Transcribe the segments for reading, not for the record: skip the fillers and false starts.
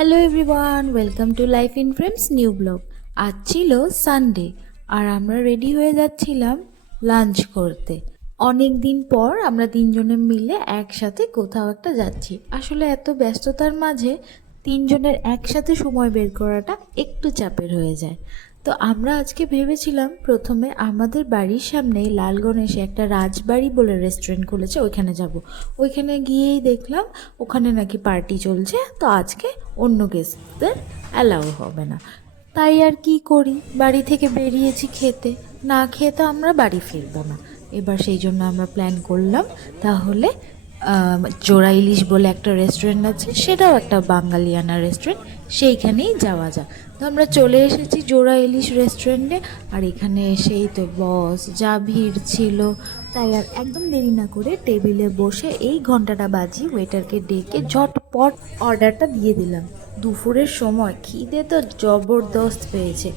Hello everyone, welcome to life in friends new blog. আজ ছিল Sunday আর আমরা ready হয়ে যাচ্ছিলাম লাঞ্চ করতে। অনেক দিন পর আমরা তিনজনে মিলে একসাথে কোথাও একটা যাচ্ছি। আসলে এত ব্যস্ততার মাঝে তিনজনের একসাথে সময় বের করাটা একটু চাপের হয়ে যায়। তো আমরা আজকে ভেবেছিলাম প্রথমে আমাদের বাড়ির সামনেই লাল গণেশে একটা রাজবাড়ি বলে রেস্টুরেন্ট খুলেছে, ওইখানে যাব। ওইখানে গিয়েই দেখলাম ওখানে নাকি পার্টি চলছে, তো আজকে অন্য গেস্টদের অ্যালাউ হবে না। তাই আর কি করি, বাড়ি থেকে বেরিয়েছি খেতে, না খেয়ে তো আমরা বাড়ি ফিরবো না। এবার সেই জন্য আমরা প্ল্যান করলাম তাহলে জোড়া ইলিশ বলে একটা রেস্টুরেন্ট আছে, সেটাও একটা বাঙালিয়ানা রেস্টুরেন্ট, সেইখানেই যাওয়া যাক। তো আমরা চলে এসেছি জোড়া ইলিশ রেস্টুরেন্টে। আর এখানে এসেই তো বস যা ভিড় ছিল, তাই আর একদম দেরি না করে টেবিলে বসে এই ঘন্টাটা বাজি ওয়েটারকে ডেকে ঝটপট অর্ডারটা দিয়ে দিলাম। দুপুরের সময় খিদে তো জবরদস্ত পেয়েছে।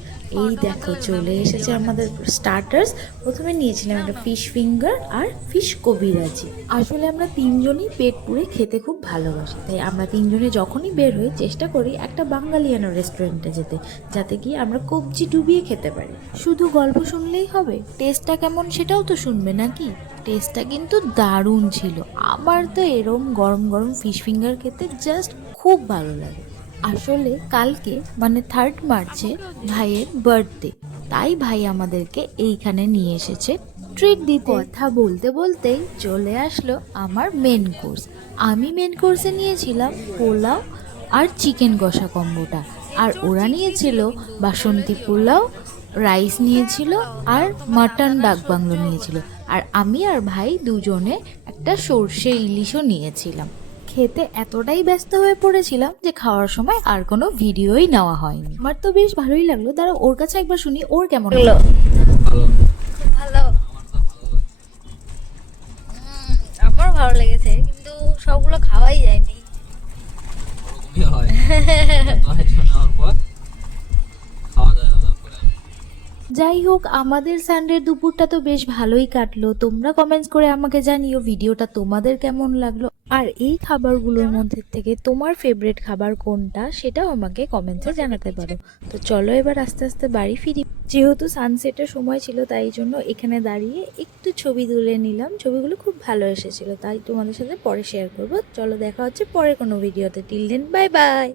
এই দেখো চলে এসেছে আমাদের স্টার্টার্স। প্রথমে নিয়েছিলাম একটা ফিশ ফিঙ্গার আর ফিশ কবিরাজি। আসলে আমরা তিনজনই পেট পুরে খেতে খুব ভালোবাসি, তাই আমরা তিনজনে যখনই বের হই চেষ্টা করি একটা বাঙালিয়ানা রেস্টুরেন্টে যেতে, যাতে কি আমরা কবজি ডুবিয়ে খেতে পারি। শুধু গল্প শুনলেই হবে, টেস্টটা কেমন সেটাও তো শুনবে নাকি। টেস্টটা কিন্তু দারুণ ছিল। আমার তো এরম গরম গরম ফিশ ফিঙ্গার খেতে জাস্ট খুব ভালো লাগে। আসলে কালকে মানে 3 মার্চে ভাইয়ের বার্থডে, তাই ভাই আমাদেরকে এইখানে নিয়ে এসেছে ট্রিট দিতে। কথা বলতে বলতেই চলে আসলো আমার মেন কোর্স। আমি মেন কোর্সে নিয়েছিলাম পোলাও আর চিকেন কষা কম্বোটা, আর ওরা নিয়েছিল বাসন্তী পোলাও, রাইস নিয়েছিল আর মাটন ডাক বাংলো নিয়েছিল। আর আমি আর ভাই দুজনে একটা সর্ষে ইলিশও নিয়েছিলাম। খেতে এতটাই ব্যস্ত হয়ে পড়েছিলাম যে খাওয়ার সময় আর কোনো ভিডিওই নেওয়া হয়নি। আমার তো বেশ ভালোই লাগলো। দাঁড়া ওর কাছে একবার শুনি ওর কেমন লাগলো। ভালো। আমার ভালো লেগেছে, কিন্তু সবগুলো খাওয়াই যায়নি। যাই হোক, আমাদের সানডের দুপুরটা তো বেশ ভালোই কাটলো। তোমরা কমেন্টস করে আমাকে জানিও ভিডিওটা তোমাদের কেমন লাগলো, আর এই খাবারগুলোর মধ্যে থেকে তোমার ফেভারিট খাবার কোনটা সেটাও আমাকে কমেন্টসে জানাতে পারো। তো চলো এবার আস্তে আস্তে বাড়ি ফিরি। যেহেতু সানসেটের সময় ছিল তাই জন্য এখানে দাঁড়িয়ে একটু ছবি তুলে নিলাম। ছবিগুলো খুব ভালো এসেছিলো, তাই তোমাদের সাথে পরে শেয়ার করবো। চলো দেখা হচ্ছে পরে কোনো ভিডিওতে। Till then, bye by.